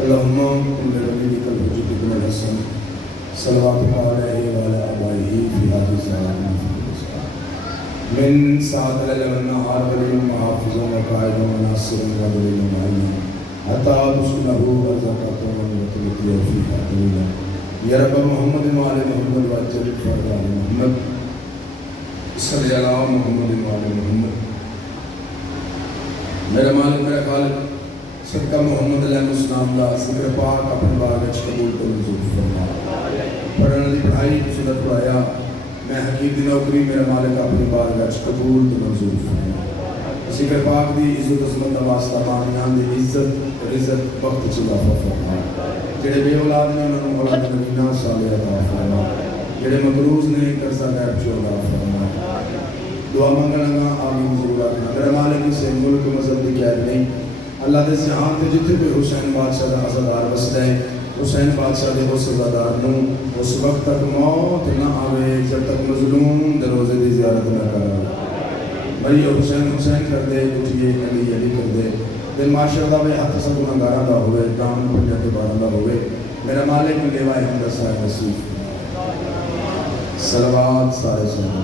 اللهم كن لوليك الحجة بن الحسن صلواتك عليه وعلى آبائه في هذه الساعة من ساعة الليل والنهار دليل محافظ وقائد وناصر ودليل معين حتى تسكنه رزقك وتلقيه فيها دليلا يا رب محمد وعلى محمد وعجل الفرد على محمد صلی علی محمد وعلى محمد. میرا مالک میرا خالق صدقہ محمد علیہ السلام دا ذکر پاک اپنے بارگاہ قبول کو منظور فرما. پڑھنے دی پڑھائی کی صورت پڑھایا میں حقیق دی نوکری میرا مالک اپنے بارگاہ قبول کو منظور فرما. ذکر پاک دی عزت عظمت دا واسطہ مانیان دی عزت رزق وقت چلا فرما. جڑے بے اولاد نے انہوں نے اولاد نبینا صالح عطا فرما. جڑے مقروض نے قرضہ غیب چو عطا فرما. دعا منگنا آمین ضرور آمین. میرا مالک سے ملک مذہب دی قید نہیں اللہ دے جہان تے جتنے بھی حسین بادشاہ دا عزادار وسدے حسین بادشاہ دے اس عزادار نو اس وقت تک موت نہ آوے جب تک مظلوم دے روزے دی زیارت نہ کرا. بھائی حسین حسین کر دے اٹھئے علی علی کر دے دل معاشر دا بے حق سب گناہگاراں دا ہوئے دام پنجا کے باران دا ہوئے. میرا مالک لیوائے ہم دا سائے نصیب صلوات سارے سنو.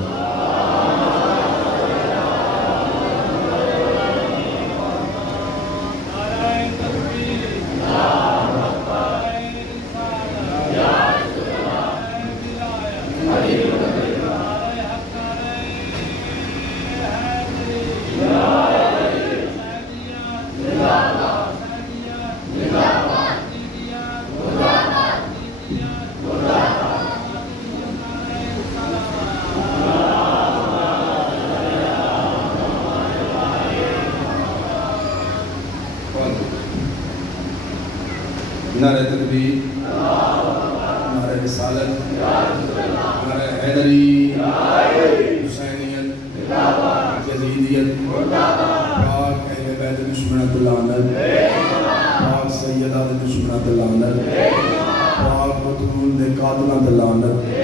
نعرہ تکبیر، نعرہ رسالت، نعرہ حیدری، حسینیت، یزیدیت، پاک اہل بیت دشمنات اللعنت، پاک سیدات دشمنات اللعنت، پاک بطول دے قاتلات اللعنت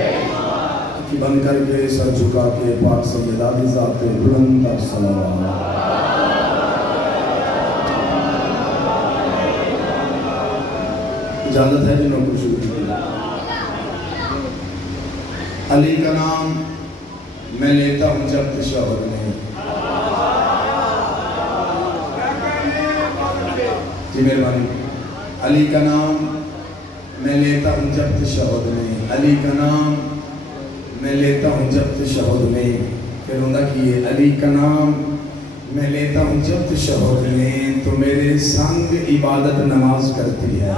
کی بند کر کے سر جھکا کے پاک سیدات ذات بلند اور صلوات. اجازت ہے جنہوں کو شروع کیا. علی کا نام میں لیتا ہوں جب تشہد میں. جی مہربانی. علی کا نام میں لیتا ہوں جب تشہد میں. علی کا نام میں لیتا ہوں جب تشہد میں. پھر ہوندہ کیے علی کا نام میں لیتا ہوں جب تشہد میں تو میرے سنگ عبادت نماز کرتی ہے.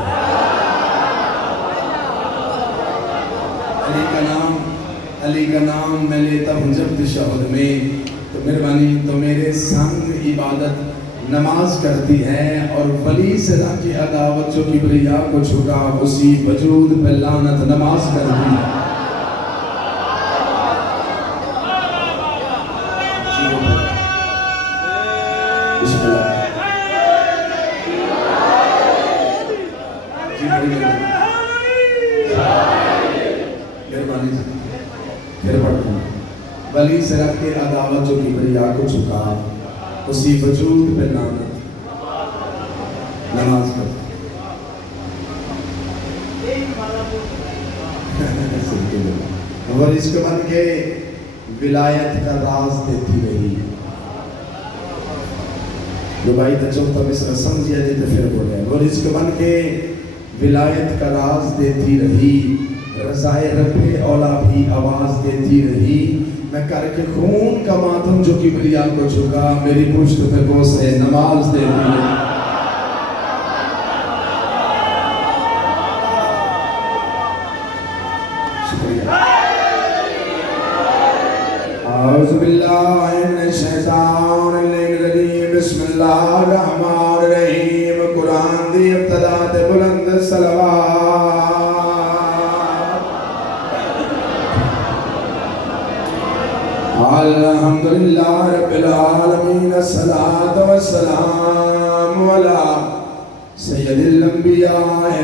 علی کا نام میں لیتا ہوں جب تشہد میں تو مہربانی تو میرے سنگ عبادت نماز کرتی ہے. اور ولی صدا کی عداوت جو کبریا کو چھٹا اسی وجود پہ لعنت نماز کرتی ہے. ولی صدا کی عداوت جو کبریا کو چھٹا اسی وجود پہ لعنت نماز کرتی. اور اس کے بعد کے ولایت کا راز دیتی رہی. جو بھائی تچوتا مصر سمجھیا دیتے پھر بولے. اور اس کے بعد کے ولایت کا راز دیتی رہی. رضائے رب اولا بھی آواز دیتی رہی. میں کر کے خون کا ماتم جو کبریا کو جھکا میری پشت پہ بوسے نماز دیتی رہی. اعوذ باللہ من الشیطان الرجیم. بسم اللہ الرحمن الرحیم. قرآن دی ابتدا تے بلند صلوات. الحمدللہ رب العالمین. الصلاة والسلام علی سید الانبیاء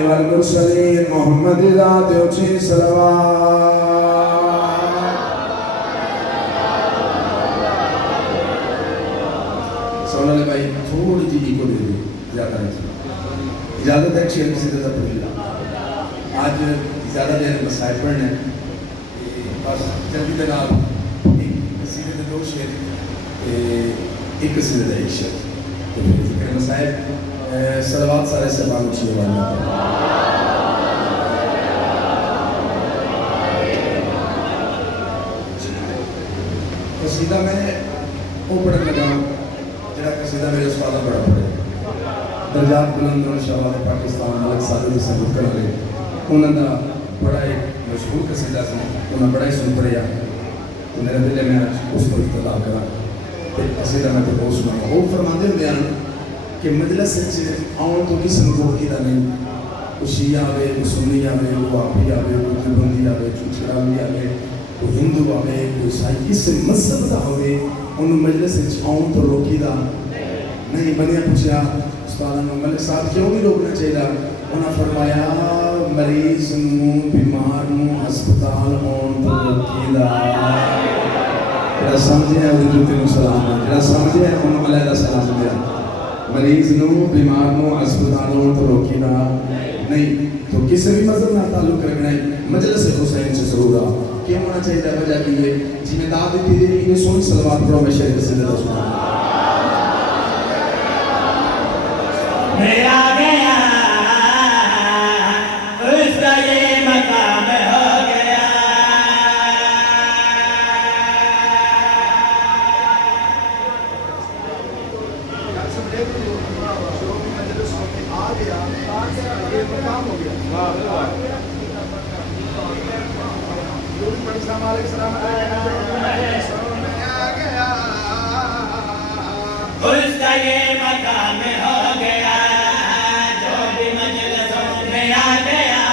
والمرسلین محمد ذات اچھی صلوات. سونا لے بھائی تھوڑی جی کو دے دے زیادہ نہیں. اجازت ہے شیر قصیدہ دا پڑھی آج زیادہ دیر مسائل پڑھنے بس جلدی دے نال ایک قصیدے دے 2 شیر ایک قصیدے دا 1 شیر تو پھر ذکر مسائل صلوات سارے سلام اچھی والے قصیدہ میں وہ پڑھنے لگا جڑا قصیدہ میرے استاد بڑا پڑھے درجات بلند اور شہباز پاکستان ملک صادق سے بکر والے انہوں نے بڑا ایک مشہور قصیدہ سے انہوں نے بڑا ہی سن پڑھیا تو میرے دل میں اس کو اطلاع کرا قصیدہ میں تو بہت سنا وہ فرماتے ہوئے ہیں کہ مجلس سے آؤں تو کسی نے روکی دا نہیں کوئی شیعہ آوے کوئی سنی آوے کوئی واپی آوے کوئی دیوبندی آوے کوئی چراوی آوے کوئی ہندو آوے کوئی عیسائی کسی مذہب دا ہوئے انہوں مجلس سے آؤں تو روکی دا نہیں بنیا پوچھا استاد ملک صاحب کیوں نہیں روکنا چاہیے انہوں نے فرمایا مریض نو بیمار نو ہسپتال آؤں تو روکی دا جڑا سمجھے ہے وہ جوتے نو سلام ہے جڑا سمجھے ہے انہوں علیہ السلام دیا مریض نو بیمار نو ہسپتال آؤں تو روکی دا نہیں تو کسی بھی مذہب نہ تعلق رکھنا ہے مجلس حسین سے ضرور آ کیا ہونا چاہیے وجہ کی ہے جی میں دعوت دیتی تھی انہیں سونی صلوات پڑھو میں شہر قصیدہ دا سنا میرا گیا اس کا یہ مقام ہو گیا یہ مقام ہو گیا اس کا یہ مقام ہو گیا جو بھی مجلسوں میں آ گیا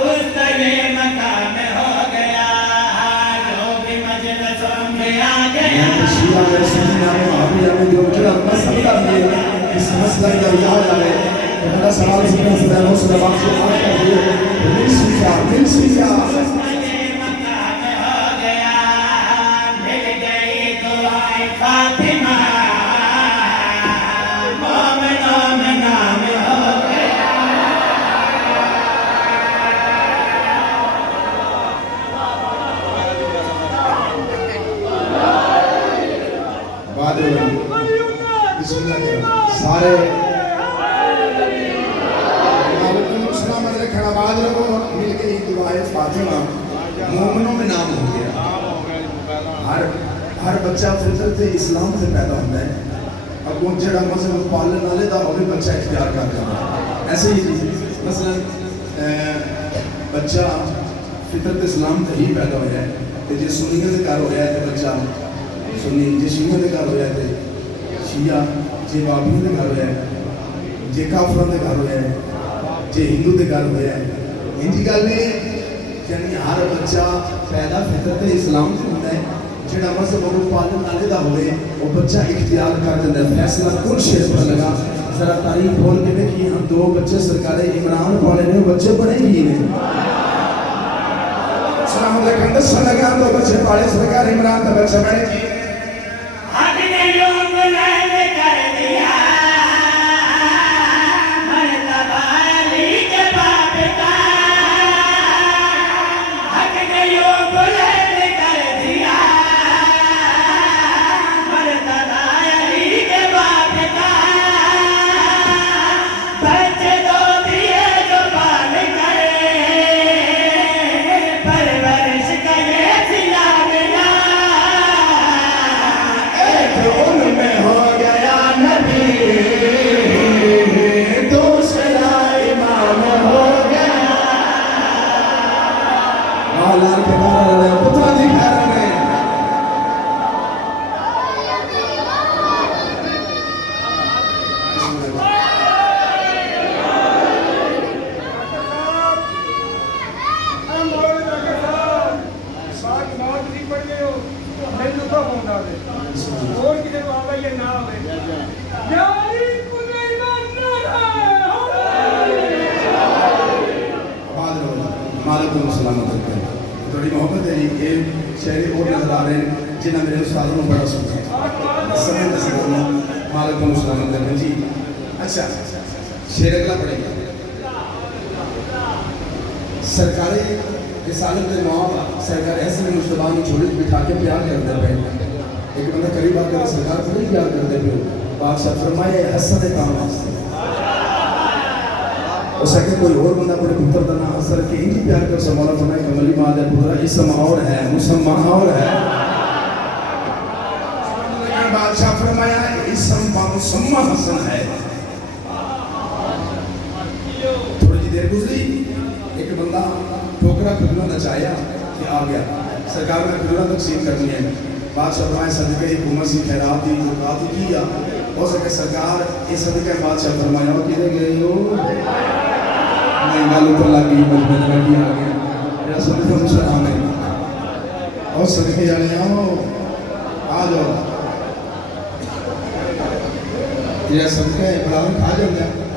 اس کا یہ مقام ہو گیا جو بھی مجلسوں میں آ گیا شیعہ میں سنیہ میں معاویہ میں جو جڑا مذہب کا بھی اس مسئلہ کا یاد آئے میرا سوال سننا سدائے ہو صلی اللہ سے آج کر دیئے مل سیکھا فاطمہ مومنوں میں نام ہو گیا بعد بسم اللہ کریں سارے علیکم السلام علیکم آباد رہو مل کے یہ دعائے فاطمہ مومنوں میں نام ہو گیا ہر بچہ فطرت اسلام سے پیدا ہوتا ہے اب وہ جڑا مذہب پالن والے دا وہ بھی بچہ اختیار کرتا ہے ایسے ہی مثلا بچہ فطرت اسلام سے ہی پیدا ہوا ہے تو جی سنیوں سے گھر ہوا ہے تو بچہ سنی جی شیعوں سے گھر ہوا ہے تو شیعہ جی وابیوں سے گھر ہوا ہے جی کافروں سے گھر ہوا ہے جی ہندو سے گھر ہوا ہے ان کی گل نہیں یعنی ہر بچہ پیدا فطرت اسلام سے ہوتا ہے جڑا مذہب وہ پالن والے دا ہوئے وہ بچہ اختیار کر دیتا ہے فیصلہ کن شیر پر لگا ذرا تاریخ بول کے دیکھیے ہم 2 بچے سرکار عمران پالے نے بچے بڑے ہی نے السلام علیکم 10 سال لگا 2 بچے پالے سرکار عمران دا بچے بڑے ہی حق نے یوں بلند کر دیا مرتبہ علی کے باپ کا حق نے یوں بلند کر دیا مالکم السلام علیکم تھوڑی محبت ہے یہ شہری اور نظر آ رہے ہیں جنہیں میرے استادوں نے بڑا سمجھا سمجھ مالکم السلام علیکم جی اچھا شیر اگلا پڑے گا سرکار رسالت کے نواب سرکار حسن مصطفیٰ نے جھولی بٹھا کے پیار کرتے پہ ایک بندہ قریب آ کر سرکار کو نہیں پیار کرتے پہ بادشاہ فرمائے حسن کام واسطے اس کہ کوئی اور بندہ اپنے پتر کا نام حسن کے انجی پیار کر سا مولا فرمائے کملی ماں دے پترا اسم اور ہے مسمہ اور ہے بادشاہ فرمایا اسم با مسمہ حسن ہے تھوڑی جی دیر گزری ایک بندہ ٹھوکرا کھجورا نچایا کہ آ گیا سرکار نے کھجورا تقسیم کرنی ہے بادشاہ فرمائے صدقے حکومت سی خیرات دی زکات دی کیا ہو سکے سرکار یہ صدقے بادشاہ فرمایا ہو کدھر گئے ہو نہیں گل اوپر لگ گئی مجبور لگی آ گیا میرا صدقہ مسلمان ہے اور صدقے والے آؤ آ جاؤ یہ صدقہ ہے بڑا کھا جاتا ہے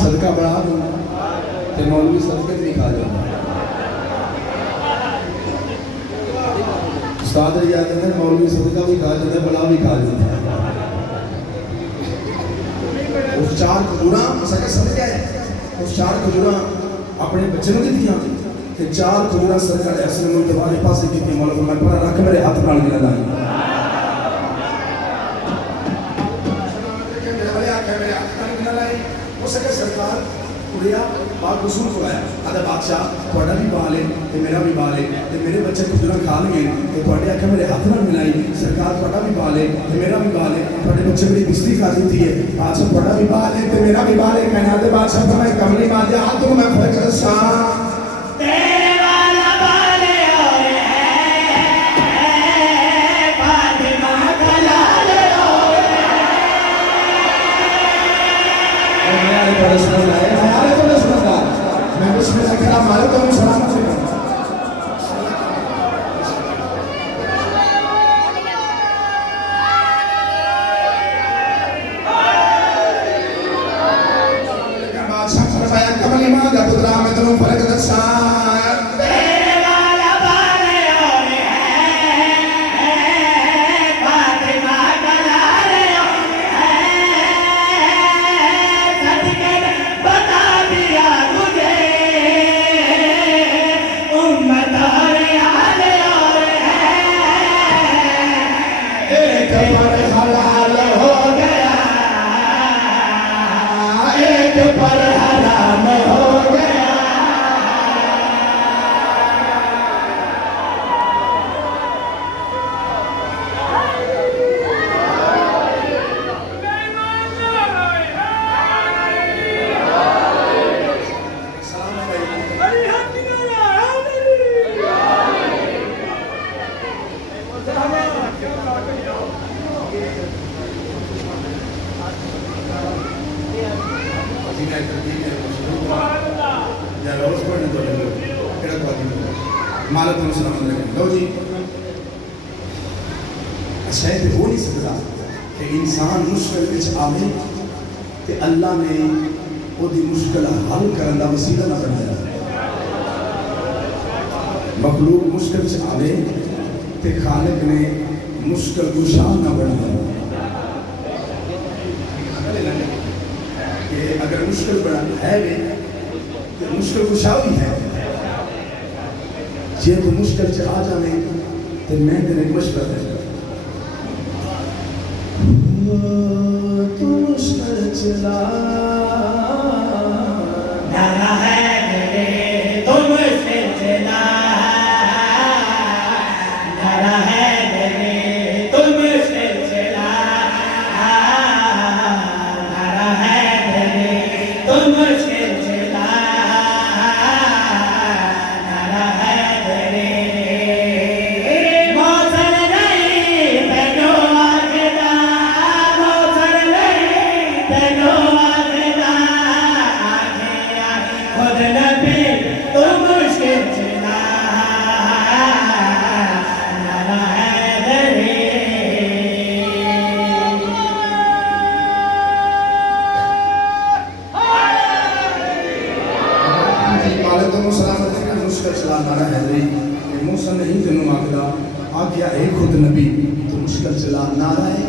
صدقہ بڑھا دوں کہ مولوی صدقہ نہیں کھا جاتا استاد یاد ہے مولوی صدقہ بھی کھا جاتا ہے بلا بھی کھا جاتا ہے اس چار کھجوراں مسئلہ صدقہ ہے اس چار کھجوراں اپنے بچے نے دیا کہ چار کھجوراں سرکار حسن مصطفیٰ کے پاس کی تھی مولا فرمایا پر رکھ میرے ہاتھ نال گنا لائی سرکار کڑیا باغ رسول کو آیا آدھا بادشاہ تھوڑا بھی بال ہے میرا بھی بال ہے میرے بچے کھجورا کھا لیں تو تھوڑے آکھا میرے ہاتھ نہ ملائی سرکار تھوڑا بھی بال ہے میرا بھی بال ہے تھوڑے بچے میری بستی کھا دیتی ہے بادشاہ تھوڑا بھی بال ہے میرا بھی بال ہے کہنا آدھے بادشاہ فرمائے کملی ماں دے ہاتھ میں فرق رسا تیرے والا بال اور ہے فاطمہ کا لال اور رسول اللہ ہے ہمارے تو رسول اللہ میں بسم اللہ کہا ہمارے تو ہم سلام سے کریں بادشاہ فرمایا کملی ماں کا پترا میں تنوں فرق دسا تیرے والا بال اور ہے فاطمہ کا لال اور ہے صدقے بتا دیا تجھے امت اور حال اور ہے ایک پر حلال ہو گیا ایک پر حرام ہو گیا مالک مسلم لو جی شاید ہو نہیں سکتا کہ انسان مشکل وچ آوے تے اللہ نے وہ دی مشکل حل کرن دا وسیلہ نہ بنایا مخلوق مشکل وچ آوے تے خالق نے مشکل کشا نہ بنایا کہ اگر مشکل بڑا ہے تو مشکل کشا بھی ہے جی تو مشکل سے آ جانے تو میں تیرے مشکل ہے تو مشکل چلا نارا ہے میرے تو مشکل چلا نارا ہے میرے تو مشکل چلا نارا ہے میرے تو مشکل چلا نارا ہے موسر نہیں پہنو آگدا موسر نہیں پہنو آگدا خود نبی تو مشکل چلا نارا ہے مالک تو سلامت ہے مشکل چلا نارا حیدری موسیٰ نہیں تنوں آگدا آ گیا ہے خود نبی تو مشکل چلا نارا ہے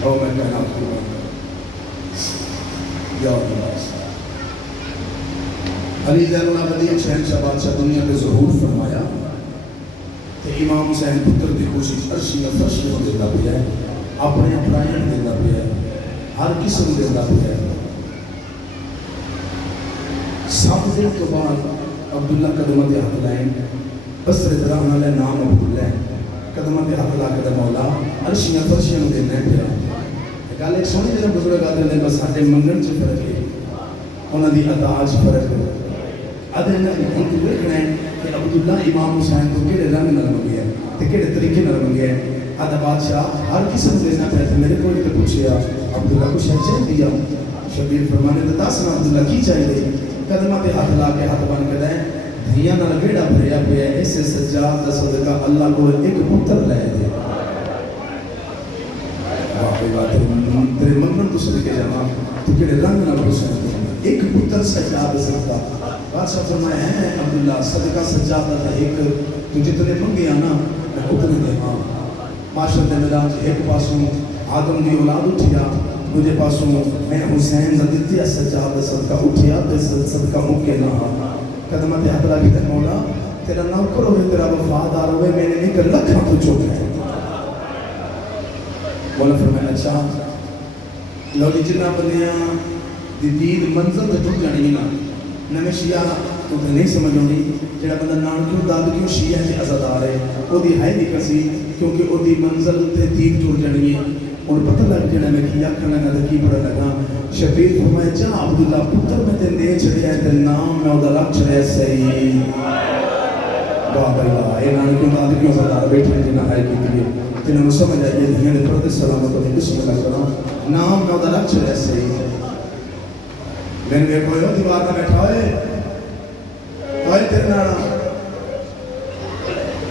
او میں کہنا پورا یا اللہ علی زین العابدین شہنشاہ بادشاہ دنیا پہ ظہور فرمایا کہ امام حسین پتر کی کوشش عرشی و فرشی ہو دیتا پہ ہے اپنے اپرائن دیتا پہ ہے ہر قسم دیتا پہ ہے سب دن کے بعد عبداللہ قدمت حق لائن بسر درہم علیہ نام عبداللہ قدمت حق لا کے مولا عرشی و فرشی ہو دینا پہ ہے گل ایک سونی جنہیں بزرگ آتے ہیں بس ساڑھے منگن سے فرق ہے انہوں نے اداج فرق ہے ادھے نے ان کو دیکھنا ہے کہ عبداللہ امام حسین کو کیڑے رنگ نہ لگ گیا تے کیڑے طریقے نہ لگ گیا ادھا بادشاہ ہر قسم دینا پہ میرے کو ہی تو پوچھیا عبداللہ کو شہر چاہیے دیا شبیر فرمانے تو داسنا عبداللہ کی چاہیے قدمہ پہ ہاتھ لا کے ہاتھ بان کے دائیں دھیاں نہ لگیڑا بھریا پہ ہے اس سے سجاد دا صدقہ اللہ کو ایک پتر لے دے تیرے منن تو صدقے جانا تو کیڑے رنگ نہ پوچھنا ایک پتر سجاد صدقہ بادشاہ فرمایا ہے عبداللہ صدقہ سجاد دا ایک تو جتنے منگے آنا میں اتنے دے ہاں معاشر دے میدان سے ایک پاسوں آدم دی اولاد اٹھیا مجھے پاسوں میں حسین زدتیا سجاد دا صدقہ اٹھیا تے صدقہ مکے نہ قدمہ تے حق لگی تے مولا تیرا نوکر ہوئے تیرا وفادار ہوئے میں نے ایک لکھا تو چوک ہے مولا فرمایا اچھا لوگی جنہ بندیاں دی دید منظر تے ٹوٹ جانی نا نمیں شیعہ تو تے نہیں سمجھ ہونی جڑا بندہ نان کیوں داد کیوں شیعہ سے عزادار ہے وہ دی ہے نہیں کسی کیونکہ وہ دی منظر تے دید ٹوٹ جانی ہے اور پتہ لگ جانا میں کیا کھانا گا تے کی بڑا لگا شبیر فرمایا جا عبداللہ پتر میں تے دے چھڑیا تے نام میں اودا رکھ چھڑیا صحیح باب اللہ اے نان کیوں داد کیوں عزادار بیٹھے جنہ ہے کی کریے جنہوں نے سمجھ آئیے دھیاں نے پردے سلامت ہونے بسم اللہ کرام نام میں اودا رکھ چھڑیا صحیح میں نے کوئی ہو دیوار نہ بیٹھا ہوئے کوئی تیرے نانا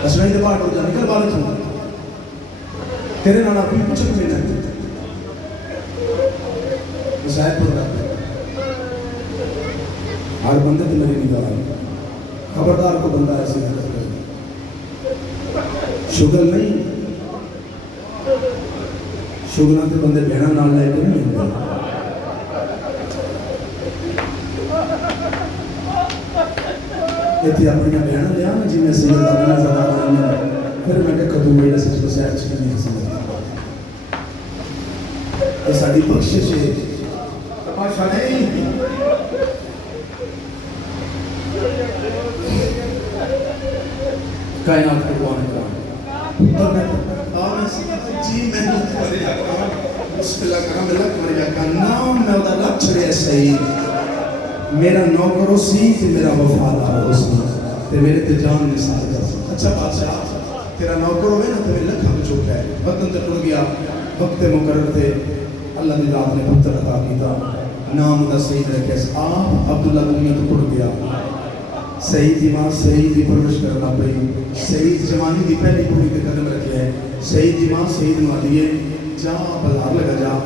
اسنائی دے بار ہو جا نکل بالے چھو تیرے نانا کوئی کچھ بھی نہیں مسائب پر رکھتے ہر بندے تے میری نگاہ خبردار کو بندہ ایسی حرکت کرے شگل نہیں شگلان تے بندے بہنا نال لائے کے نہیں ہوتے یہ تھی اپنی بہنا لیا نا جی میں سید اللہ زبان آئیے پھر میں کہ قدوم میرے سچ کو سیار چکی نہیں حسن یہ ساڑی بخشش ہے تماشا نہیں کائنات کو قرآن کرام تو میں جی میں مری آقا بسم اللہ کرام لکھ مری آقا نام میں ادا لکھ چھڑے صحیح میرا نوکر ہو سی تے میرا وفادار ہو سی تے میرے تے جان نثار کر سی اچھا بادشاہ تیرا نوکر ہوئے نا تے میرے لکھا میں چوک ہے وطن تے ٹر گیا وقت مقرر تے اللہ دی ذات نے پتر عطا کیتا نام دا سعید رکھے آپ عبداللہ دنیا تو ٹر گیا سعید دی ماں سعید دی پرورش کرنا پئی سعید جوانی دی پہلی پوری تے قدم رکھے ہے سعید دی ماں سعید نو آدیے جا بازار لگا جا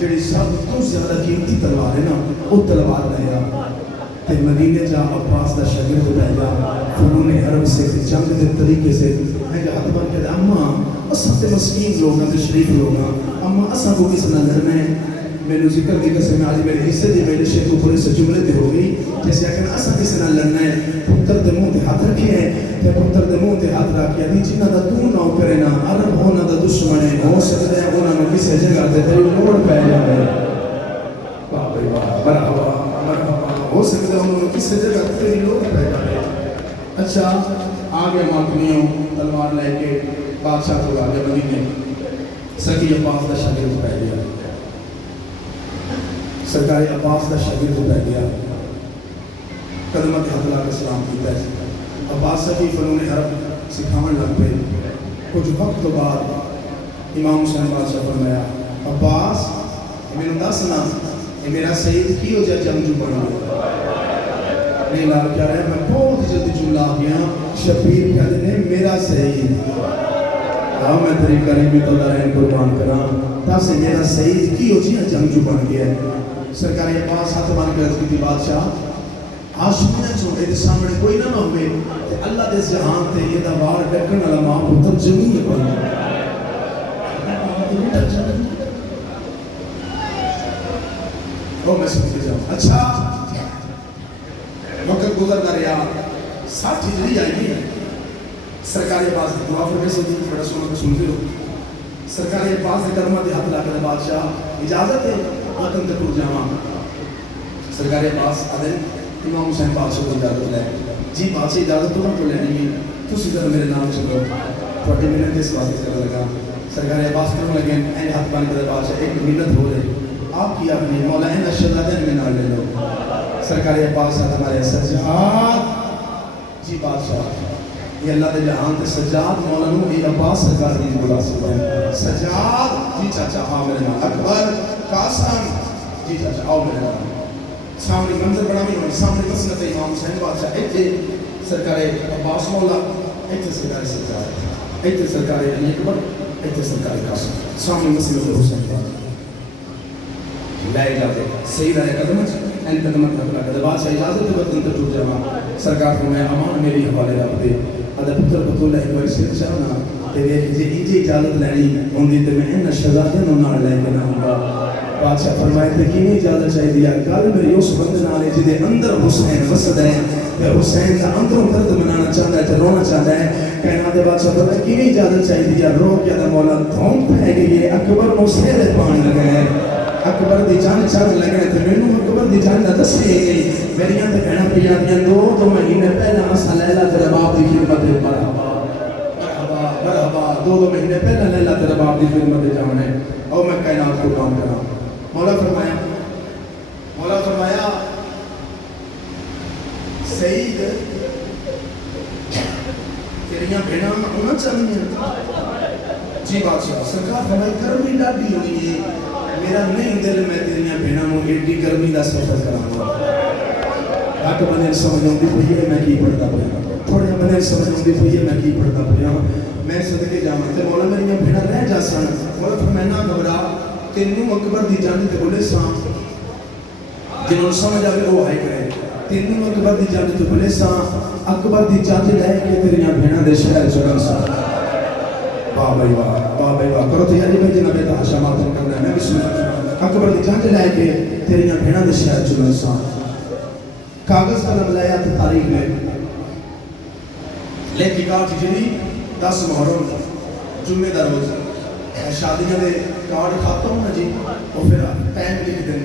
جڑی سب تو زیادہ قیمتی تلوار ہے نا وہ تلوار لے جا تے مدینے جا عباس دا شاگرد لے جا فنون عرب سے جنگ دے طریقے سے میں کہ ہاتھ بن کے اما اساں تے مسکین لوگ ہیں تے شریف لوگ ہیں اما اساں کو کس نہ لڑنا ہے میں نے ذکر دی قسم آج میرے حصے دی میرے شیخ اوپر سے جملے تے ہو گئی جیسے کہ اساں کس نہ لڑنا ہے پتر دے منہ تے ہاتھ رکھے ہیں تے پتر دے منہ تے ہاتھ رکھ کے دی جنہ دا تو نہ کرے نا عرب ہونا دا دشمن ہے ہو سکدا ہے انہاں نو کسے جگہ تے تیری لوڑ پے جاوے واہ بھائی واہ مرحبا مرحبا ہو سکتا ہے انہوں نے کسی جگہ تیری لوگ پہ جائے اچھا آگے ماکنیوں تلوار لے کے بادشاہ کو آگے مدینے سکی عباس دا شاگرد پہ گیا سرکاری عباس دا شاگرد پہ گیا قدمت حضرات اسلام کی ہے عباس سکی فنون عرب سکھاون لگ پہ کچھ وقت بعد امام حسین بادشاہ فرمایا عباس میں نے دسنا یہ میرا سعید کی ہو جائے جنگجو بن گیا نہیں لال کیا رہے میں بہت جلدی جملہ آ گیا شبیر کہہ دینے میرا سعید ہاں میں تیری کریمی تو درہن قربان کرا تا سے میرا سعید کی ہو جائے جنگجو بن گیا سرکاری عباس ہاتھ بان کر کی تھی بادشاہ آشمیہ جو میرے سامنے کوئی نہ ہوئے اللہ دے جہان تے یہ دوار ڈکن والا ماں پتر جمعی ہے کوئی او میں سمجھ کے جاؤں اچھا وقت گزرتا رہا 60 ہجری آئی ہے سرکار عباس کی دعا فرمے سے بڑا سونا کو سنتے ہو سرکار عباس کے کرمہ دے ہاتھ لاکر بادشاہ اجازت ہے وطن تے ٹر جاواں سرکار عباس آدھے امام حسین بادشاہ کو اجازت لے جی بادشاہ اجازت تو لینی ہے تو سی میرے نام چلو تھوڑی منت اس واسطے کرنے لگا سرکار عباس کرنے لگے این ہاتھ بان کر بادشاہ ایک منت ہو رہے آپ کی اپنی مولا این شہزادین میں نہ لے لو سرکار عباس ہمارے سجاد جی بادشاہ یہ اللہ دے جہان تے سجاد مولا نو یہ عباس سرکار دی بلا سکتے ہیں سجاد جی چاچا آؤ میرے نام اکبر قاسم جی چاچا آؤ میرے نام سامنے منظر بنا بھی ہوئی سامنے مسلط امام حسین بادشاہ ایتھے سرکار عباس مولا ایتھے سرکار سجاد ایتھے سرکار اکبر ایتھے سرکار قاسم سامنے مسلط حسین بادشاہ لا اجازت صحیح رہے قدمت این قدمت رکھنا قدر بادشاہ اجازت وطن تے ٹوٹ جاواں سرکار کو میں امان میری حوالے رکھ دے ادھا پتر بطولہ ایک بار سر چاہنا تے ویک جے ایجے اجازت لینی ہوندی تے میں این شہزادے نو نال لے کے نہ ہونگا بادشاہ فرمائے تے کی نہیں اجازت چاہیے دیا گل میرے اس بند نالے جدے اندر حسین وسد ہے تے حسین کا اندروں درد منانا چاہتا ہے تے رونا چاہتا ہے کہنا دے بادشاہ فرمائے کی نہیں اجازت چاہیے دیا رو کیا دا مولا دھوم پہ گئی ہے اکبر نو سیرے پان لگے اکبر دی جان چاہت لگے تے مینوں اکبر دی جان دا دسے گئی میریاں تے کہنا پیا دیاں دو مہینے پہلا اسا لیلا تیرے باپ دی خدمت مرحبا مرحبا مرحبا 2 مہینے پہلا لیلا تیرے باپ دی خدمت جانے او میں کائنات کو کام کراں مولا فرمایا سعید تیریاں بھیڑاں ہونا چاہیے جی بادشاہ سرکار فرمائی گرمی ڈاڈی ہونی ہے میرا نہیں دل میں تیریاں بھیڑاں ہوں ایڈی گرمی دا سفر کراں آٹھ بنے سمجھ ہوندی پئی میں کی پڑھتا پیا تھوڑے بنے سمجھ ہوندی پئی میں کی پڑھتا پیا میں صدقے جاواں تے مولا میریاں بھیڑاں رہ جا سن مولا فرمایا نہ گھبرا تینوں اکبر دی جان تے بولے ساں جنہوں سمجھ آوے وہ آئے کرے تینوں اکبر دی جان تے بولے ساں اکبر دی جان لے کے تیریاں بھیڑاں دے شہر چڑھن ساں واہ بھائی واہ کرو تیاری بھائی جناب تحاشا ماتم کرنا ہے میں بھی سنوں اکبر دی جان لے کے تیریاں بھیڑاں دے شہر چڑھن ساں کاغذ قلم لایا تو تاریخ میں لیکی کارڈ جنی 10 محرم جمعہ دا روز شادیاں دے کارڈ کھاتا ہوں نا جی وہ پھر ٹائم لکھ دیں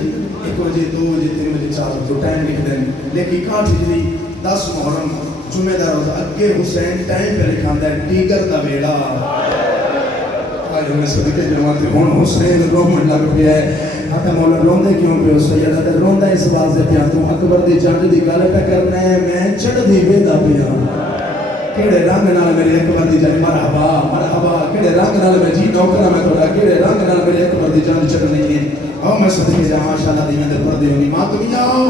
جی 1 بجے 2 بجے 3 بجے 4 بجے ٹائم لکھ دیں لیکی کارڈ جنی 10 محرم جمعہ دا روز اگے حسین ٹائم پہ لکھاندہ ہے ٹیگر دا بیڑا آج ہمیں صدقے جماعت ہون حسین رومن لگ پیا ہے آتا مولا روندے کیوں پہ ہو سیدہ در روندہ اس بازے پیا تو اکبر دی جانج دی گالے پہ کرنا ہے میں چڑھ دی بیدہ پیا کیڑے رنگ نال میرے اکبر دی جانج مرحبا کیڑے رنگ نال میں جی نوکرہ میں توڑا کیڑے رنگ نال میرے اکبر دی جانج چڑھ نہیں ہے او میں صدقے جا ماشاءاللہ دیمیں در پردے ہونی ماں تمہیں آؤ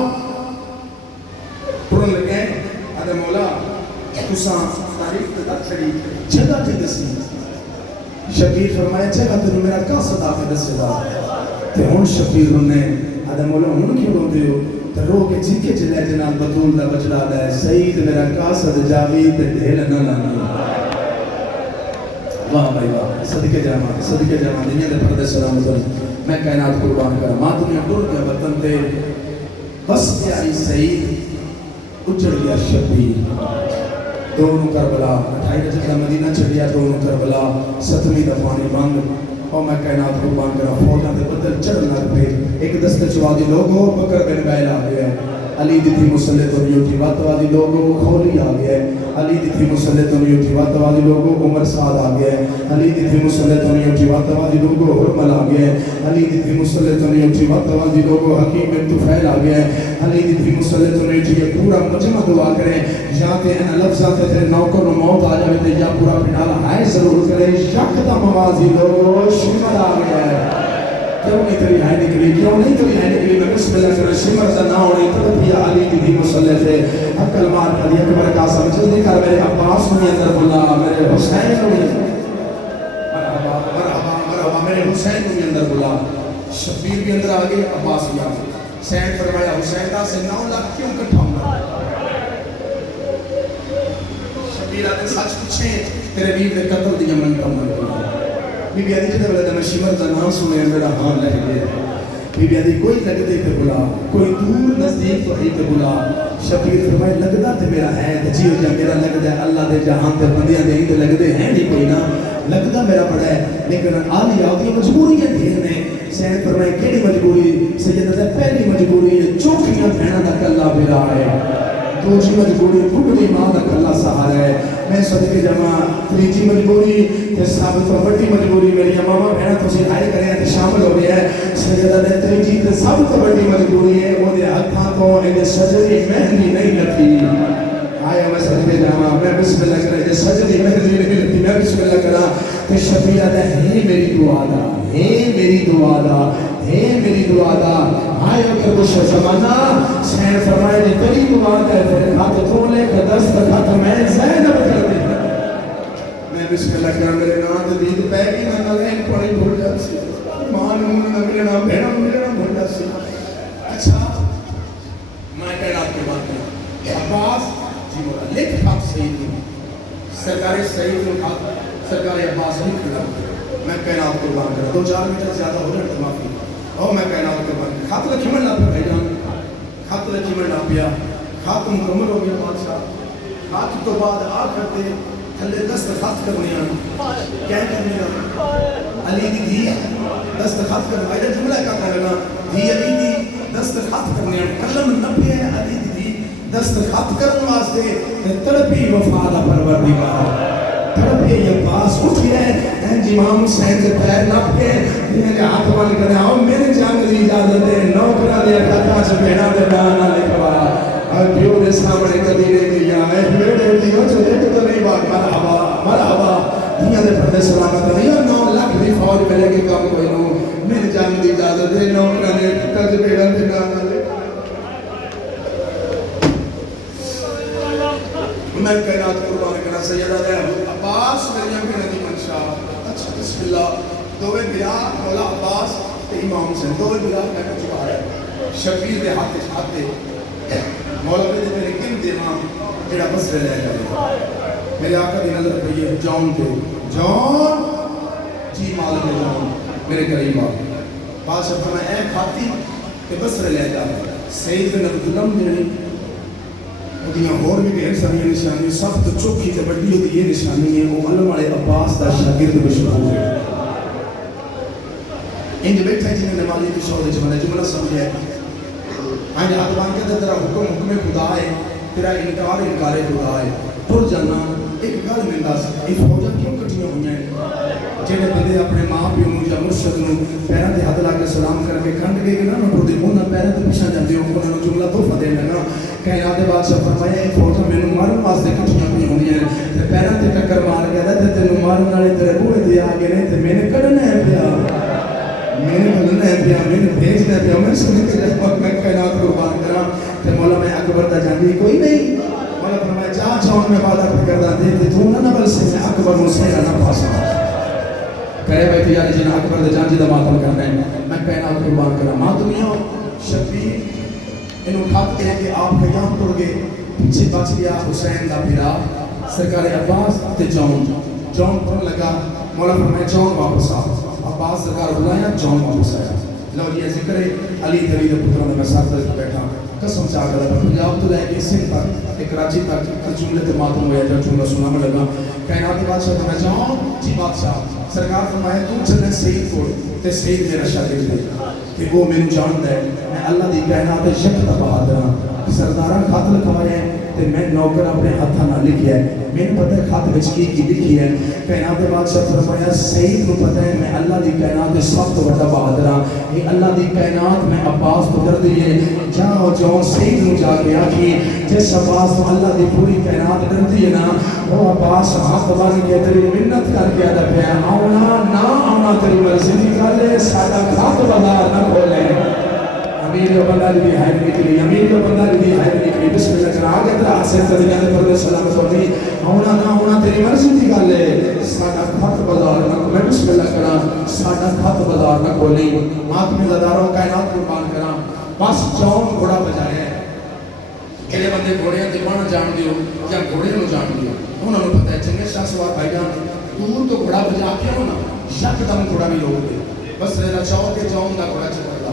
پرن لگے آدھے مولا تساں تاریخ تے دکھ چھڑی جگہ تے دسی شبیر فرمایا جگہ تے میرا کا صدا تے دسی دا تے ہن شبیر نے آدھے مولا ہن کیوں روندے ہو تے رو کے جھکے چلے جناب بطول دا بچڑا ہے سعید میرا قاصد جاوید تے ڈھیل نہ لانا واہ بھائی واہ صدقے جاواں دنیا دے پردے سلامت میں کائنات قربان کراں ماں دنیا ٹر گیا وطن تے بس پیاری سعید اجڑ گیا شبیر دونوں کربلا 28 رجب کا مدینہ چڑھیا دونوں کربلا 7ویں دفعانی بند اور میں کائنات قربان کرا فوجاں دے بدل چڑھنا پہ ایک دستے چوادی لوگوں بکر بن بیل آ گیا علی دی تھی مسلح تو نہیں اٹھی وقت والی لوگوں خولی آ گیا علی دی تھی مسلح تو نہیں اٹھی وقت والی لوگوں عمر سعد آ گیا علی دی تھی مسلح تو نہیں اٹھی وقت والی لوگوں حرمل آ گیا علی دی تھی مسلح تو نہیں اٹھی وقت والی لوگوں حکیم بن طفیل آ گیا علی دی تھی مسلح تو نہیں اٹھی پورا مجمع دعا کرے یا تے ان لفظات تیرے نوکر و موت آ جاوے تے یا پورا پنڈال ہائے ضرور کرے شک دا موازی لوگوں شمر آ گیا ہے کیوں نہیں تیری ہائے نکلی میں بسم اللہ کرے شمر دا نہ ہونے تڑپیا علی دی مسلح سے حقل مار علی اکبر قاسم جلدی کر میرے عباس میں اندر بلا میرے حسین میں مرحبا میرے حسین میں اندر بلا شبیر بھی اندر آگے عباس بھی آگے سینڈ فرمایا حسین دا سے 9 لاکھ کیوں کٹھا ہوں شبیر آدھے سچ پچھے تیرے بیو دے قتل دیا من کا من بی بی آدھی جدے والے میں شمر دا نام سنے میرا ہاں لہ گئے بیبیاں دی کوئی لگدے تے بلا کوئی دور نزدیک تو ہی تے بلا شبیر فرمائے لگدا تے میرا ہے تے جیو جا میرا لگدا ہے اللہ دے جہان تے بندیاں دے تے لگدے ہیں نہیں کوئی نہ لگدا میرا بڑا ہے لیکن آلی آدھی مجبوریاں دیر نے سین فرمائے کیڑی مجبوری سیدہ تے پہلی مجبوری ہے چوکیاں بہنا دا کلا بھرا ہے دوسری مجبوری بھگڑی ماں دا کلا سہارا ہے میں صدقے جمع تیجی مجبوری تے سب تو بڑی مجبوری میری ماما بہنا تسی آئے کرے تے شامل ہو گیا ہے سیدہ تے تیجی تے سب تو بڑی مجبوری ہے وہ دے ہتھاں تو اے سجدی مہندی نہیں لگی آیا میں صدقے جمع میں بسم اللہ کرے تے سجدی مہندی نہیں لگی میں بسم اللہ کرا تے شبیرہ دے ہے میری دعا دا ہے میری دعا دا ہے میری دعا دا آئے اگر کچھ زمانہ سین فرمائے جی تری دعا دا پھر خط تو لے کے دست خط میں زینب کر دی میں بسم اللہ کرا میرے نام دے دید پہ گی نہ لین پڑی بھول جات سی ماں نمون نہ ملنا بہنا ملنا بھول جات سی اچھا میں کہنا آپ کے بات میں عباس جی مولا لکھ خط سید سرکار سید کو خط سرکار عباس لکھ کھڑا میں کہنا آپ کو بات کرا 2-4 میٹر زیادہ ہو جائے تو معافی اور میں کہنا آپ کے بات خط لکھی میں لاپیا بھائی جان خط لکھی میں لاپیا خط مکمل ہو گیا بادشاہ خط تو بعد آ کرتے تھلے دستخط کرنے آنے کیا کرنے آنے علی دی دی دستخط کرنے آنے جملہ کیا کرنے آنے دی علی دی دستخط کرنے آنے کلم نبی ہے علی دی دستخط کرنے واسطے تڑپی وفادہ پروردگار تڑپی یہ پاس اٹھی ہے امام حسین سے پیر نپ کے یہ ہاتھ بند کرنے آؤ میرے جنگ دی اجازت ہے نوکرہ دے کتا سے بہنا دے بانا لکھوایا اور پیو دے سامنے کدی نہیں دیا اے میرے دیو چلے تو نہیں بات مرحبا مرحبا دنیا دے پردے سلامت ہے یا 9 لاکھ دی فوج ملے گی کم کوئی نو میرے جنگ دی اجازت ہے نوکرہ دے کتا سے بہنا دے بانا لکھوایا میں کائنات قربان کرنا سیدہ دے عباس میری آنکھیں ندی منشاء اچھا بسم اللہ دوے بیار مولا عباس تے امام حسین دوے بیار کہنا چکا ہے شبیر دے ہاتھ مولا دے میرے کن دے ماں جڑا بسرے لے جائے میرے آقا دی نظر پہ یہ جون دے جون جی مالک جون میرے قریب آ بادشاہ فرمائے اے کھاتی تے بسرے لے جائے سید بن عبداللہ دینے دیاں اور بھی ڈھیر ساری نشانی سب تو چوکھی تے بڑی ہوتی یہ نشانی ہے وہ علم والے عباس دا شاگرد مشہور ہے انج بیٹھا جنہیں نمازی کی شعور جملہ سمجھے آئیں آدوان کہتا تیرا حکم خدا ہے تیرا انکار خدا ہے ٹر جانا ایک گل میں دس یہ فوجاں کیوں کٹھیاں ہوئی ہیں جنہیں بندے اپنے ماں پیو نو یا مرشد نو پیروں تے ہاتھ لا کے سلام کر کے کھنڈ گئے نا ٹر دے انہاں پیروں تے پیچھے جاندے ہو انہاں نو جملہ تحفہ دے لگا کائنات بادشاہ فرمایا یہ فوجاں مینوں مارن واسطے کٹھیاں ہوئی ہوندیاں تے پیروں تے ٹکر مار کے تے تینوں مارن والے تیرے بوئے تے آ گئے نے تے میں نے کڈنا ہے پیا میں نے کڈنا ہے پیا میں نے بھیجنا ہے پیا میں سن کے جب میں کائنات قربان کراں تے مولا میں اکبر دا جانگی کوئی نہیں مولا فرمایا جا جاؤں میں وعدہ کردا دے تے تو نہ بل سے اکبر نو سیرا نہ پھاسا کرے بھائی تیاری جنہ اکبر دے جانجی دا ماتم کرنا ہے میں کائنات قربان کراں ماں دنیا شبیر انہوں خط کہے کہ آپ قیام ٹر گئے پیچھے بچ گیا حسین دا بھیرا سرکار عباس تے جون پڑھن لگا مولا فرمائے جون واپس آ عباس سرکار بلایا جون واپس آیا لو یہ ذکر ہے علی دری دے پتروں میں ساتھ بیٹھا قسم چاہ کر پنجاب تو لے کے سندھ تک کراچی تک جملے تے ماتم ہویا جب جملہ سنا میں لگا کائنات بادشاہ فرمایا جون جی بادشاہ سرکار فرمایا تو چلے سید کو تے سید میرا شاگرد ہے کہ وہ میں جانتا ہے میں اللہ دی کائنات شک دا بہادر ہاں سرداراں خط لکھوائے تے میں نوکر اپنے ہاتھاں نال لکھیا ہے میں پتہ ہے خط وچ کی لکھی ہے کائنات بادشاہ فرمایا سید کو پتہ ہے میں اللہ دی کائنات سب تو بڑا بہادر ہاں یہ اللہ دی کائنات میں عباس کو کر دیے جاؤ جاؤ سید نو جا کے آکھی جس عباس تو اللہ دی پوری کائنات ڈرتی ہے نا وہ عباس ہاتھ بن کے تیری منت کر کے ادا پیا آنا نہ آنا تیری مرضی دی گل ہے ساڈا خط بازار نہ کھولے امیر جو بندہ دی حید نکلی امیر جو بندہ دی حید نکلی بسم اللہ کرا آگے ترا سے دنیا دے پردے سلام سوٹی آنا نہ آنا تیری مرضی دی گل ہے ساڈا خط بازار نہ میں بسم اللہ کرا ساڈا خط بازار نہ کھولی آتمی زداروں کائنات قربان کرا بس جون گھوڑا بجایا ہے کہلے بندے گھوڑے تے بن جان دیو یا گھوڑے نو جان دیو انہاں نوں پتہ ہے چنگے شاہ سوار بھائی جان دور تو گھوڑا بجا کے ہونا یک دم گھوڑا بھی لوگ دے بس رہنا چاہو کہ جون دا گھوڑا چکر دا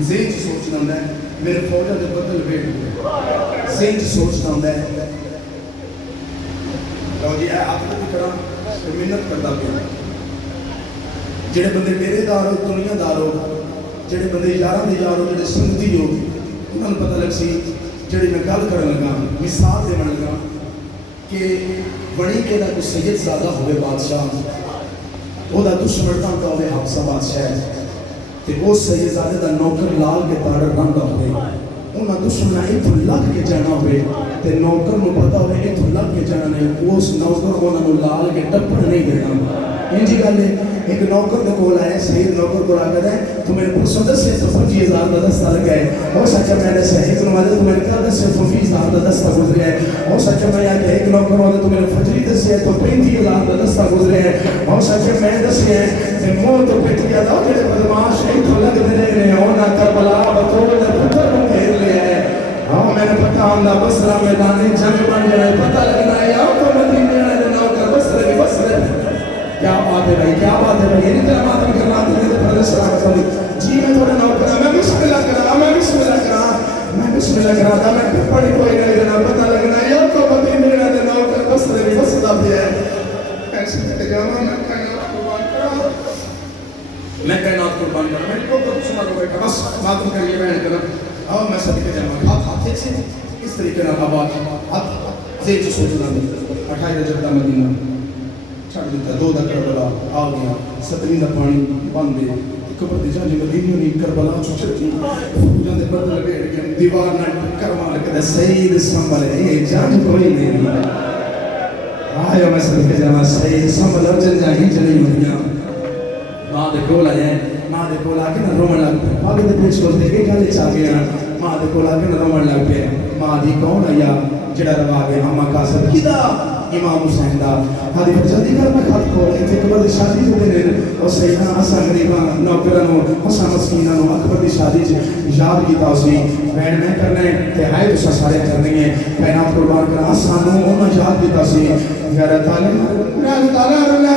ذہن چ سوچنا ہوندا ہے میرے فوجاں دے بدل ویٹ ہوئے ذہن چ سوچنا ہوندا ہے لو جی آپ کو بھی کراں محنت کردا پیا جڑے بندے ڈیرے دار ہو دنیا دار ہو جڑے بندے یاراں دے یار ہو جڑے سنگتی ہو انہاں نوں پتہ لگ سی جڑی میں گل کرن لگا مثال دیون لگا کہ بڑی کے دا کوئی سید زادہ ہوئے بادشاہ وہ دا دشمن تاندا ہوئے حفصہ بادشاہ تے وہ سید زادے دا نوکر لال کے پاڑر رنگا ہوئے انہاں دشمن ایتھوں لگ کے جانا ہوئے تے نوکر نوں پتہ ہوئے ایتھوں لگ کے جانا نہیں اس نوکر انہاں نوں لال کے ٹپڑ نہیں دینا انجی گل ہے ایک نوکر دے کول آیا سید نوکر کو آ کر ہے تو میں نے پرسوں دسے تو 50,000 کا دستہ لگا ہے اور سچا میں نے ایک نمازے تو میں نے کل دسے 20,000 کا دستہ گزریا ہے اور سچا میں کہ ایک نوکر والے تو میں نے فجری دسے تو 35,000 کا دستہ گزریا ہے اور سچا میں دسے کہ موت تو پٹ گیا تھا جڑے بدماش ایتھوں لگ دے رہے ہیں اور نہ کربلا بطول دے پتر کو گھیر لیا ہے ہاں میں نے پتہ ہوندا بصرہ میدان جنگ بن جائے پتہ لگنا ہے یا تو مدینے والے نوکر بصرے بھی بصرے کیا بات ہے بھائی کیا بات ہے بھائی یہ نہیں تیرا ماتم کرنا تیرے تو پردے سلامت والی جی میں تھوڑا نوٹ کرا میں بسم اللہ کرا میں بسم اللہ کرا میں بسم اللہ کرا تھا میں پڑھی کوئی نہیں دینا پتہ لگنا یا تو پتی میرے دے نوکر بصرے بھی بصدہ بھی ہے ایسے میں جانا میں کائنات قربان کرا میں کائنات قربان کرا میں کو کچھ سنا لو بیٹا بس ماتم کریے میں کرا اور میں صدقہ جانا ہاتھ ایک سے اس طریقے نہ آباد ہاتھ زیر سے سوچنا دے 28 رجب دا مدینہ چھڑ دیتا 2 دا کربلا آ گیا 17 دا پانی بند دے قبر دی جانجی مدینہ نہیں کربلا چھڑتی فوجان دے بدل بیٹھ گئے دیوار نہ کرما لکھتا سید سنبھلے یہ جانج کوئی نہیں آیا میں صدقہ جانا سید سنبھل جن جاہی جنہی مدینہ ماں دے کول آیا ماں دے کول آکے نہ رومن لگ پہ آگے دے پیچھ کول دے گئے گالے چاہ گیا ماں دے کول آکے نہ رومن لگ پہ ماں دی کون آیا جڑا روا گئے ہمہ قاسم کی دا امام حسین دا ہادی پر جلدی کر میں خط کو ایتھے قبر دی شادی جو دینے اور سیدنا حسن غریبان نوکرانو حسن مسکینانو اکبر دی شادی جو یاد کی تاؤسی وین میں کرنے تے آئے تو سارے کرنے ہیں کائنات قربان کرنا حسانو انہوں یاد کی تاؤسی غیرت تعالی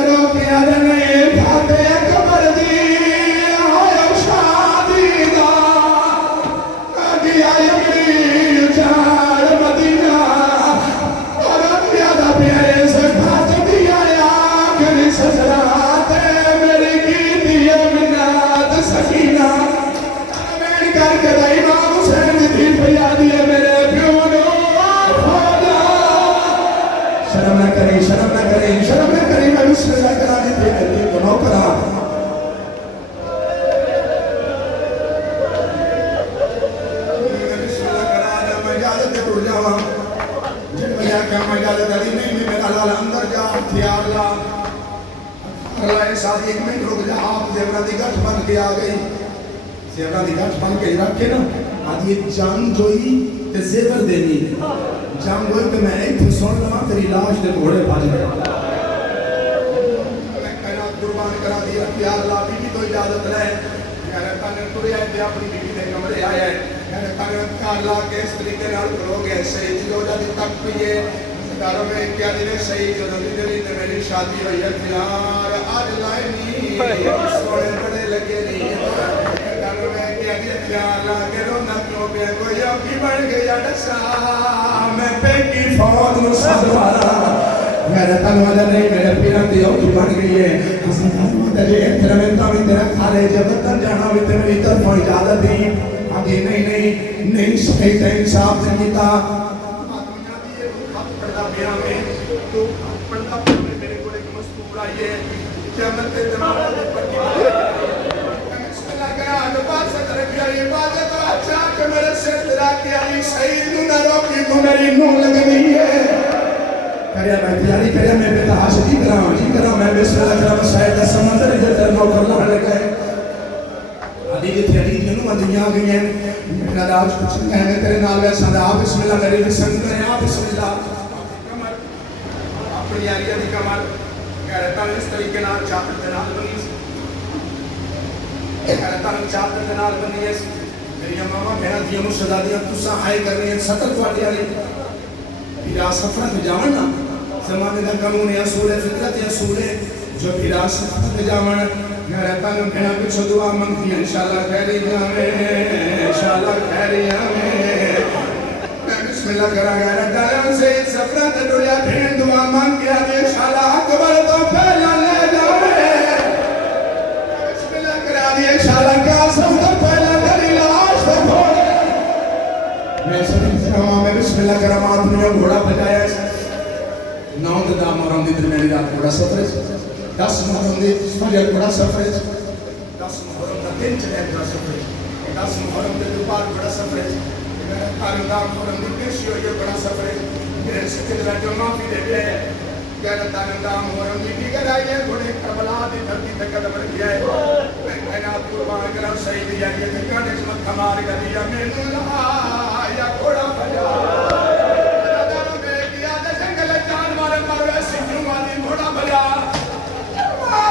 رو کے آدھنے بھاتے قبر دی آئے شادی دا کدی آئے میری جار مدینہ شرم نہ کریں میں بسم اللہ کرا دیتے ہیں گناہ کرا میں بسم اللہ کرا جا میں اجازت دے ٹوٹ جاواں جن میں کیا میں اجازت دی نہیں میں اللہ اندر جا ہتھیار لا اللہ ساتھ ایک منٹ رک جا آپ زیورہ دی گٹھ بن کے آ گئی زیورہ دی گٹھ بن کے رکھ کے نا آج یہ جان جوئی تے زیور دینی جان جوئی تے میں ایک سن لما تیری لاش دے گھوڑے بھاج گئے کرا دیا یا اللہ بیوی تو اجازت لے میرے تانے تڑیا ہے اپنی بیوی دے کمرے آیا ہے میرے تانے اللہ کے اس طریقے نال کرو گے صحیح جو جدی تک پیے داروں میں کیا دن صحیح جو نبی دلی تے میری شادی ہوئی ہے پیار آج لائے نہیں سوڑے بڑے لگے نہیں داروں میں کیا دن پیار لاگے رونا کیوں پہ کوئی اپنی بڑھ گیا ڈسا میں پیکی فوت نو سادوارا میرے تنوالا نہیں میرے پیران دی اوٹی بن گئی ہے حسن تنوالا جی ایتھرمنٹا بھی تیرا کھالے جب تن جانا بھی تے میری طرف اجازت دی آگے نہیں صحیح تے انصاف دے دیتا میرا میں تو پڑھتا پڑھنے میرے کو ایک مستور آئی ہے قیامت کے زمانہ دے پڑھتی بسم اللہ کرا جو بات سے ترقی آئی عبادت تو اچھا کہ میرے سے ترقی آئی صحیح نو نہ روکی تو میری نو لگنی ہے کریا میں تیاری کریا میں بیتا حاشدی کرا میں بسم اللہ کرا شاید سمندر جتر نو کر لہا لگا ہے آدھی جتری علی جنو آدھیاں گئی ہیں میرا راج کچھ نہیں ہے میں تیرے نال ویسا دے آپ بسم اللہ میری بسم کریں آپ بسم اللہ اپنی آریہ دی کمر غیرتان اس طریقے نال چاہتر دنال بنی غیرتان چاہتر دنال بنی ہے میری امامہ محنت دیا مشہدہ دیا تُسا آئے کرنی ہے سطر فاٹی آلی بھیرا سفرت میں جاونا زمانے دا قانون ہے اصول ہے فطرت ہے اصول ہے جو بھیرا سفرت میں جاونا میں تانوں کہنا پچھو دعا منگتی ہیں انشاءاللہ خیری جاویں انشاءاللہ خیری جاویں میں بسم اللہ کرا گا رکھایا سے سفرہ تدویا بھین دعا مانگ کیا دے انشاءاللہ اکبر تو پہلا لے جاویں بسم اللہ کرا دی انشاءاللہ کا سفر پہلا دری لاش تو گھوڑے میں سبھی سرما میں بسم اللہ کرا ماتوں نے گھوڑا بجایا نو دا مرام دی درمیانی رات گھوڑا سفر ہے 10 محرم دی فجر بڑا سفر ہے 10 محرم دا دن چلے بڑا سفر ہے 10 محرم دے دوپہر بڑا سفر ہے تعلقات محرم دی پیشی ہوئی بڑا سفر ہے میرے سکے دلہ جو معافی دے گئے غیرت تعلقات محرم دی دیگر آئی ہے گھوڑے کربلا دی دھرتی تک قدم رکھیا ہے میں کائنات قربان کرم سعید یا یہ تکانے چمت ہمارے گلیا میں نولا یا گھوڑا بجا گھوڑا بجا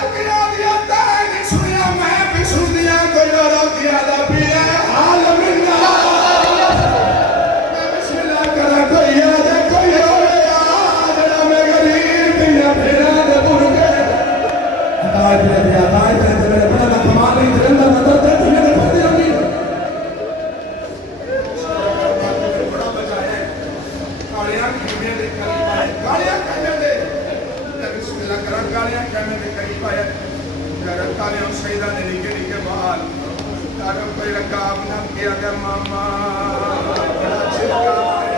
کیا دیا تین سنیا میں بھی سن دیا کوئی اور دیا دا بھی ہے حال منہ میں بسم اللہ کرا کوئی یاد ہے کوئی اور یاد میں غریب دیا پھرا دے برگے ہتائے پھرے دیا ہتائے پھرے دے میرے بڑا کمال نہیں ترندہ مدد دے تمہیں دے پھر دیا نہیں گھوڑا بجائے کالیاں کھیمیں دے قریب آئے کالیاں کھیمیں دے بسم اللہ کرا کالیاں کھیمیں دے قریب آئے رکھانے ہم سیدہ نے لکھے لکھے بحال تاکہ کوئی رکاب نہ کیا گا ماما بڑا چھلکا آئے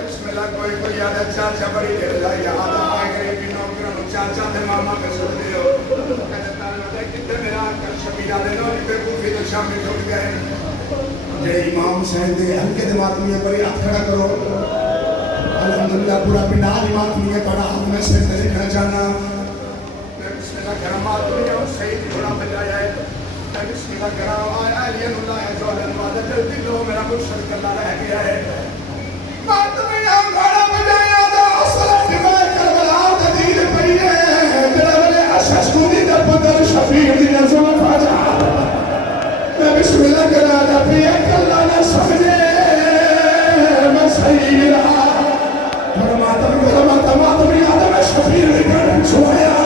بسم اللہ کوئی یاد ہے چاچا بڑی دیر لائے یاد آئے گریبی نوکرانو چاچا دے ماما پہ سن دے ہو کہتے تعلیم دے کتے میرا کل شبیر آلے نوری پہ کوفی تو شامی چھوڑ گئے جے امام حسین دے ہلکے دے ماتمیہ پری ہاتھ کھڑا کرو الحمدللہ پورا پنڈال ماتمیہ پڑا ہم میں سے دیکھنا چاہنا کرامات دنیا اور سعید گھوڑا بجایا ہے بسم اللہ کرام آیا علین اللہ ہے جو علن وعدہ جلدی لو میرا مرشد کرنا رہ گیا ہے مات میں ہم گھوڑا بجایا دا اصلت میں کربلا تدیر پئی ہے جڑا بلے اشش کودی در پتر شفیع دی نظم فاجا میں بسم اللہ کرا دا پی ایک اللہ نے سمجھے میں صحیح رہا ماتم یادم شفیع دی کر چھویا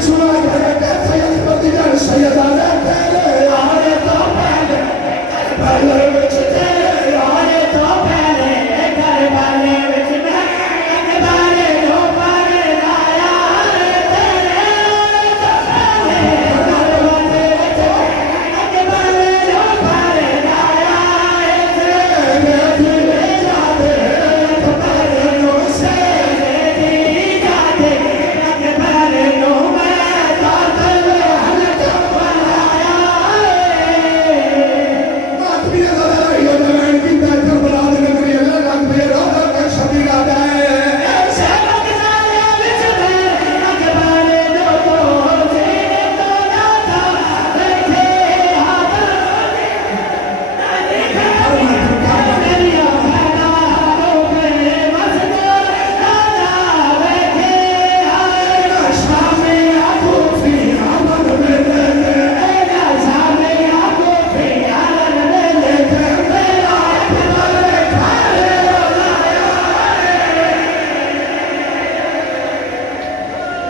سنا